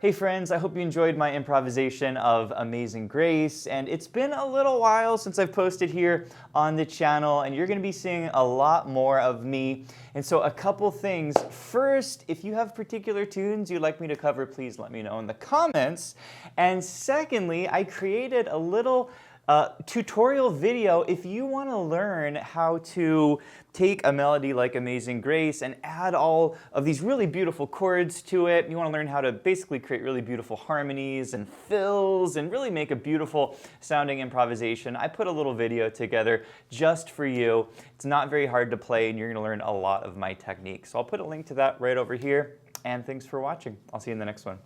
Hey friends, I hope you enjoyed my improvisation of Amazing Grace, and it's been a little while since I've posted here on the channel, and you're going to be seeing a lot more of me. And so a couple things. First, if you have particular tunes you'd like me to cover, please let me know in the comments. And secondly, I created a little tutorial video if you want to learn how to take a melody like Amazing Grace and add all of these really beautiful chords to it. You want to learn how to basically create really beautiful harmonies and fills and really make a beautiful sounding improvisation. I put a little video together just for you. It's not very hard to play and you're going to learn a lot of my techniques. So I'll put a link to that right over here. And thanks for watching. I'll see you in the next one.